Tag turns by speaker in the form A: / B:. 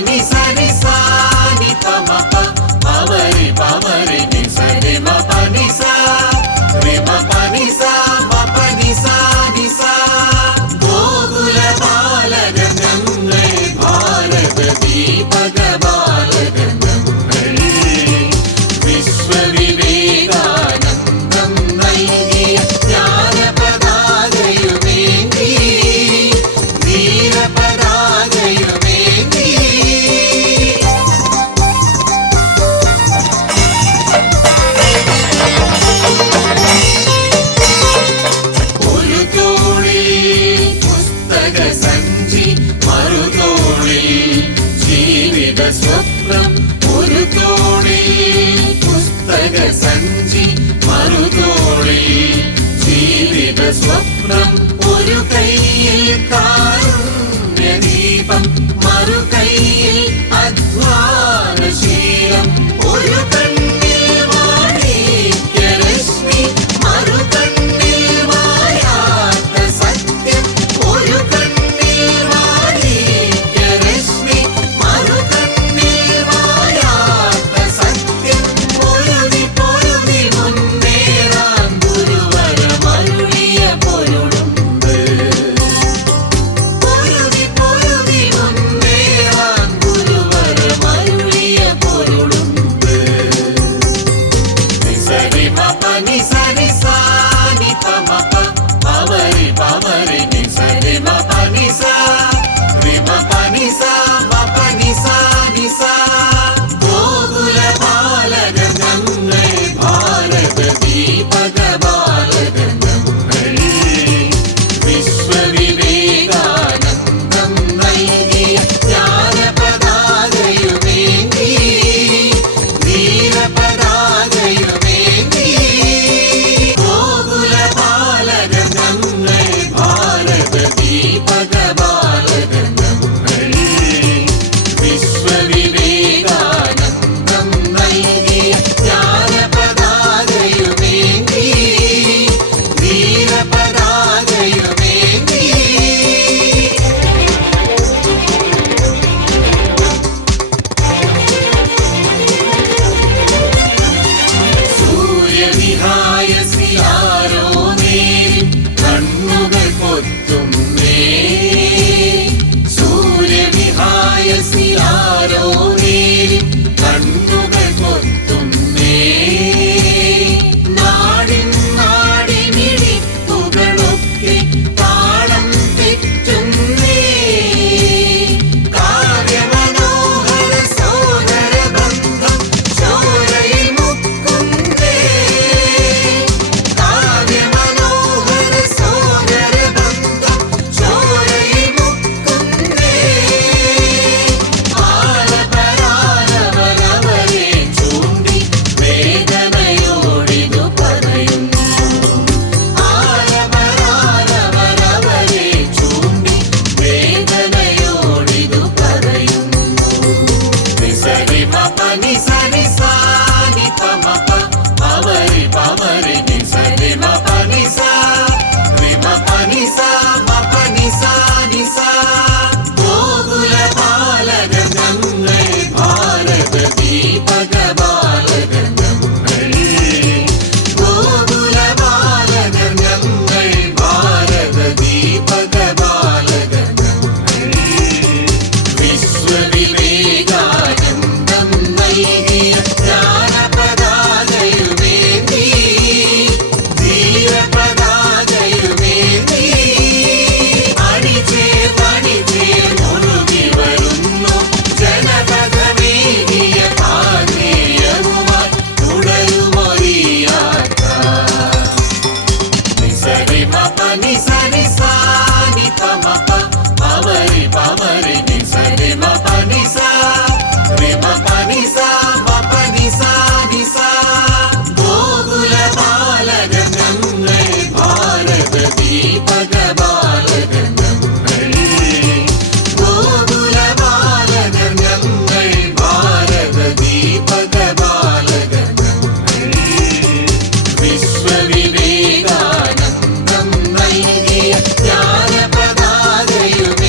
A: Manizales. വിശുദ്ധ സ്വപ്നം ഒരു തോളിൽ പുസ്തക സഞ്ചി മറുതോളിൽ ജീവിത സ്വപ്നം ഒരു കൈയിൽ കാരുണ്യ ദീപം മറു ജ്ഞാനപതാകയും